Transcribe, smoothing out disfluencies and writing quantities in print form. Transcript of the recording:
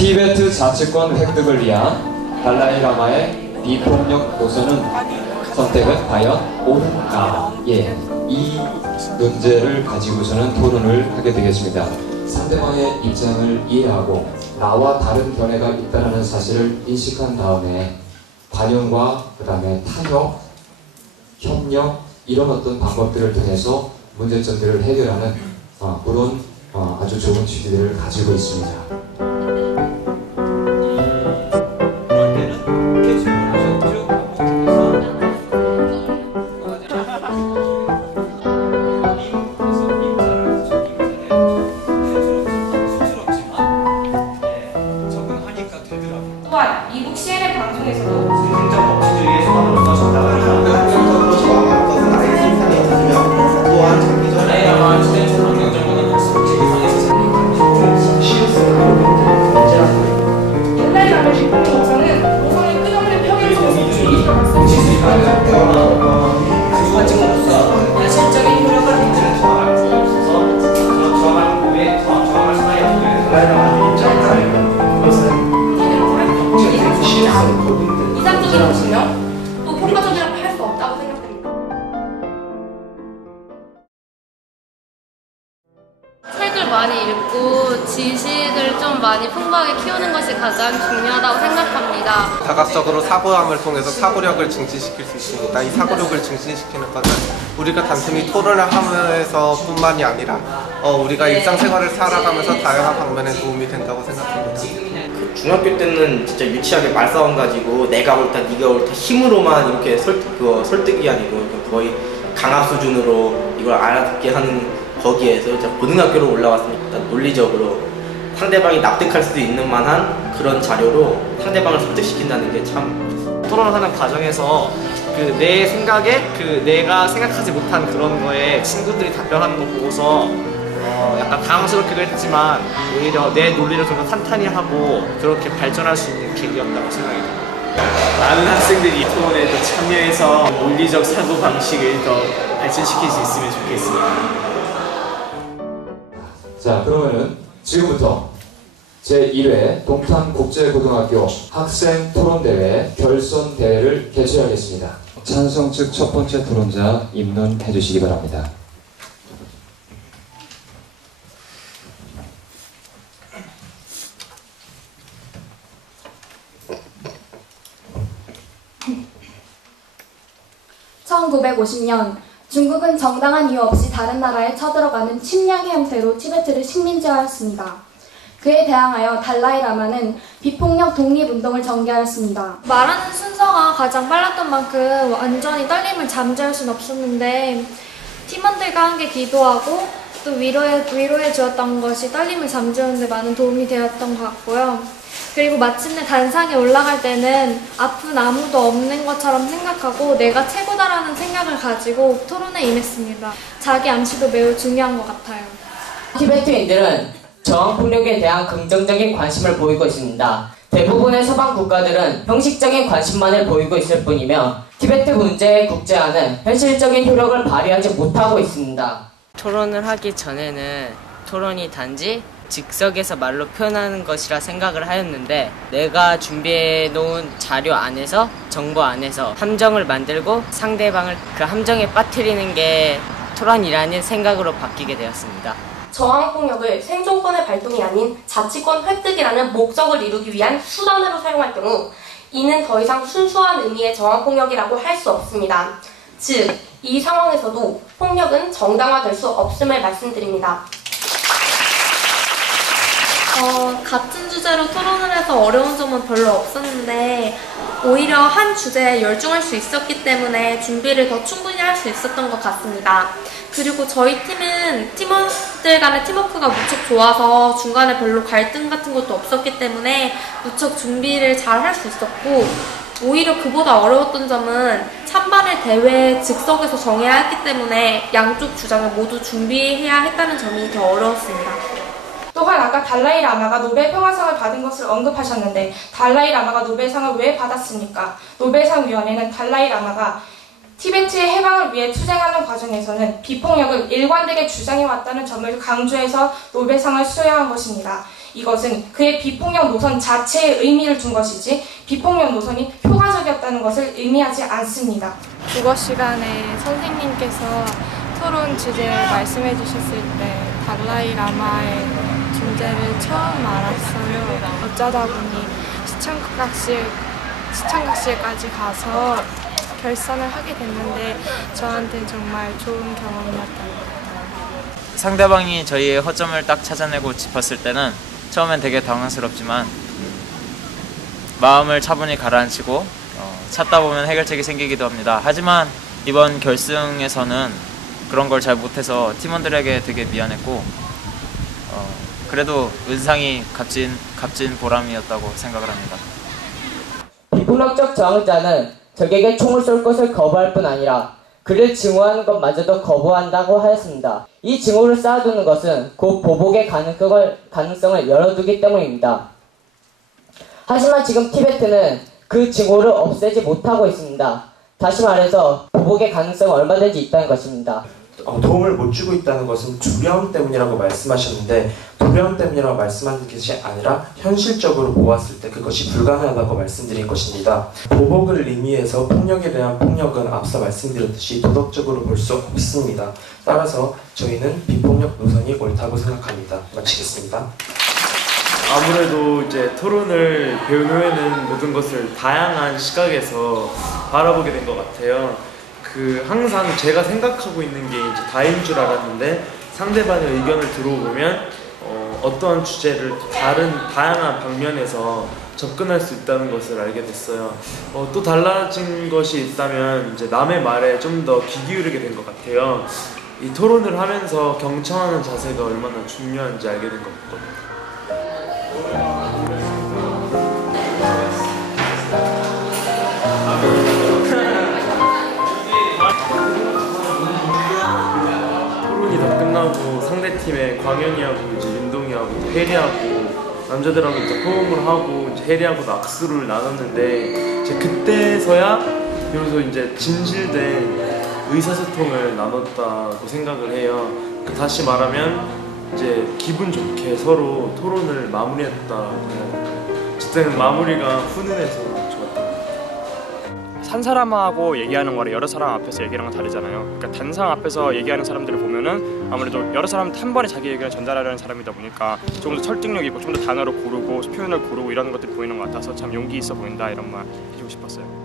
티베트 자치권 획득을 위한 달라이라마의 비폭력 노선은 선택은 과연 옳은가? 예, 이 문제를 가지고서는 토론을 하게 되겠습니다. 상대방의 입장을 이해하고 나와 다른 견해가 있다는 사실을 인식한 다음에 반영과 그 다음에 타협, 협력 이런 어떤 방법들을 통해서 문제점들을 해결하는 그런 아주 좋은 취지들을 가지고 있습니다. 또한 미국 CNN 방송에서도 행정 법치주의의 수반으로서 정당한 행정적으로 저항할 것은 아예 생산이 없으며 또한 장기적 달라이라마 티베트 환경정보는 국제기상에서 달라이라마 비폭력 노선은 노선의 끝없는 평행선에서 주의가 발생했습니다. 가지고로서 현실적인 효력을 저항할 수 없어서 저항하는 법에 저항할 수만이 없는 달라이라마 입장에서는 그것은 이상적인 것이며 또 평가적이라고 할 수 없다고 생각됩니다. 책을 많이 읽고 지식을 좀 많이 풍부하게 키우는 것이 가장 중요하다고 생각합니다. 다각적으로 사고함을 통해서 사고력을 증진시킬 수 있습니다. 이 사고력을 증진시키는 것은 우리가 단순히 토론을 하면서 뿐만이 아니라 우리가 일상생활을 살아가면서 다양한 방면에 도움이 된다고 생각합니다. 중학교 때는 진짜 유치하게 말싸움 가지고 내가 옳다 네가 옳다 힘으로만 이렇게 설득이 아니고 거의 강압 수준으로 이걸 알아듣게 하는 거기에서 고등학교로 올라왔으니까 논리적으로 상대방이 납득할 수 있는 만한 그런 자료로 상대방을 설득시킨다는 게 참 토론을 하는 과정에서 내 생각에 내가 생각하지 못한 그런 거에 친구들이 답변하는 거 보고서 약간 당황스럽기도 했지만 오히려 내 논리를 좀 더 탄탄히 하고 그렇게 발전할 수 있는 계기였다고 생각이 듭니다. 많은 학생들이 토론에 더 참여해서 논리적 사고방식을 더 발전시킬 수 있으면 좋겠습니다. 자, 그러면은 지금부터 제1회 동탄국제고등학교 학생 토론대회 결선대회를 개최하겠습니다. 찬성 측 첫 번째 토론자 입론해 주시기 바랍니다. (1950년) 중국은 정당한 이유 없이 다른 나라에 쳐들어가는 침략의 형태로 티베트를 식민지화했습니다. 그에 대항하여 달라이라마는 비폭력 독립운동을 전개하였습니다. 말하는 순서가 가장 빨랐던 만큼 완전히 떨림을 잠재울 순 없었는데 팀원들과 함께 기도하고 또 위로해 주었던 것이 떨림을 잠재우는 데 많은 도움이 되었던 것 같고요. 그리고 마침내 단상에 올라갈 때는 앞은 아무도 없는 것처럼 생각하고 내가 최고다라는 생각을 가지고 토론에 임했습니다. 자기 암시도 매우 중요한 것 같아요. 티베트인들은 저항폭력에 대한 긍정적인 관심을 보이고 있습니다. 대부분의 서방 국가들은 형식적인 관심만을 보이고 있을 뿐이며 티베트 문제의 국제화는 현실적인 효력을 발휘하지 못하고 있습니다. 토론을 하기 전에는 토론이 단지 즉석에서 말로 표현하는 것이라 생각을 하였는데 내가 준비해 놓은 자료 안에서 정보 안에서 함정을 만들고 상대방을 그 함정에 빠뜨리는 게 토론이라는 생각으로 바뀌게 되었습니다. 저항폭력을 생존권의 발동이 아닌 자치권 획득이라는 목적을 이루기 위한 수단으로 사용할 경우 이는 더 이상 순수한 의미의 저항폭력이라고 할 수 없습니다. 즉, 이 상황에서도 폭력은 정당화될 수 없음을 말씀드립니다. 같은 주제로 토론을 해서 어려운 점은 별로 없었는데 오히려 한 주제에 열중할 수 있었기 때문에 준비를 더 충분히 할 수 있었던 것 같습니다. 그리고 저희 팀은 팀원들 간의 팀워크가 무척 좋아서 중간에 별로 갈등 같은 것도 없었기 때문에 무척 준비를 잘 할 수 있었고 오히려 그보다 어려웠던 점은 찬반을 대회 즉석에서 정해야 했기 때문에 양쪽 주장을 모두 준비해야 했다는 점이 더 어려웠습니다. 또한 아까 달라이라마가 노벨 평화상을 받은 것을 언급하셨는데 달라이라마가 노벨상을 왜 받았습니까? 노벨상 위원회는 달라이라마가 티베트의 해방을 위해 투쟁하는 과정에서는 비폭력을 일관되게 주장해왔다는 점을 강조해서 노벨상을 수여한 것입니다. 이것은 그의 비폭력 노선 자체에 의미를 준 것이지 비폭력 노선이 효과적이었다는 것을 의미하지 않습니다. 국어 시간에 선생님께서 토론 주제를 말씀해 주셨을 때 달라이 라마의 존재를 처음 알았어요. 어쩌다 보니 시청각실까지 가서 결선을 하게 됐는데 저한테는 정말 좋은 경험이었던 것 같아요. 상대방이 저희의 허점을 딱 찾아내고 짚었을 때는 처음엔 되게 당황스럽지만 마음을 차분히 가라앉히고 찾다 보면 해결책이 생기기도 합니다. 하지만 이번 결승에서는 그런 걸 잘 못해서 팀원들에게 되게 미안했고 그래도 은상이 값진 보람이었다고 생각을 합니다. 비폭력적 저항자는 적에게 총을 쏠 것을 거부할 뿐 아니라 그를 증오하는 것마저도 거부한다고 하였습니다. 이 증오를 쌓아두는 것은 곧 보복의 가능성을 열어두기 때문입니다. 하지만 지금 티베트는 그 증오를 없애지 못하고 있습니다. 다시 말해서 보복의 가능성은 얼마든지 있다는 것입니다. 도움을 못 주고 있다는 것은 두려움 때문이라고 말씀하셨는데 두려움 때문이라고 말씀하는 것이 아니라 현실적으로 보았을 때 그것이 불가능하다고 말씀드린 것입니다. 보복을 의미해서 폭력에 대한 폭력은 앞서 말씀드렸듯이 도덕적으로 볼 수 없습니다. 따라서 저희는 비폭력 노선이 옳다고 생각합니다. 마치겠습니다. 아무래도 이제 토론을 배운 후에는 모든 것을 다양한 시각에서 바라보게 된 것 같아요. 항상 제가 생각하고 있는 게 이제 다인 줄 알았는데 상대방의 의견을 들어보면 어떠한 주제를 다양한 방면에서 접근할 수 있다는 것을 알게 됐어요. 또 달라진 것이 있다면 이제 남의 말에 좀 더 귀 기울이게 된 것 같아요. 이 토론을 하면서 경청하는 자세가 얼마나 중요한지 알게 된 것 같거든요. 토론이 다 끝나고 상대팀에 광현이하고 이제 윤동이하고 혜리하고 남자들하고 이제 포옹을 하고 이제 혜리하고도 악수를 나눴는데 이제 그때서야 비로소 이제 진실된 의사소통을 나눴다고 생각을 해요. 다시 말하면 이제 기분 좋게 서로 토론을 마무리했다고 해야 될까요? 어쨌든 마무리가 훈훈해서 좋았다. 한 사람하고 얘기하는 거랑 여러 사람 앞에서 얘기하는 건 다르잖아요. 그러니까 단상 앞에서 얘기하는 사람들을 보면은 아무래도 여러 사람 한 번에 자기 의견을 전달하려는 사람이다 보니까 조금 더 설득력 있고 좀 더 단어를 고르고 표현을 고르고 이런 것들이 보이는 것 같아서 참 용기 있어 보인다 이런 말 해주고 싶었어요.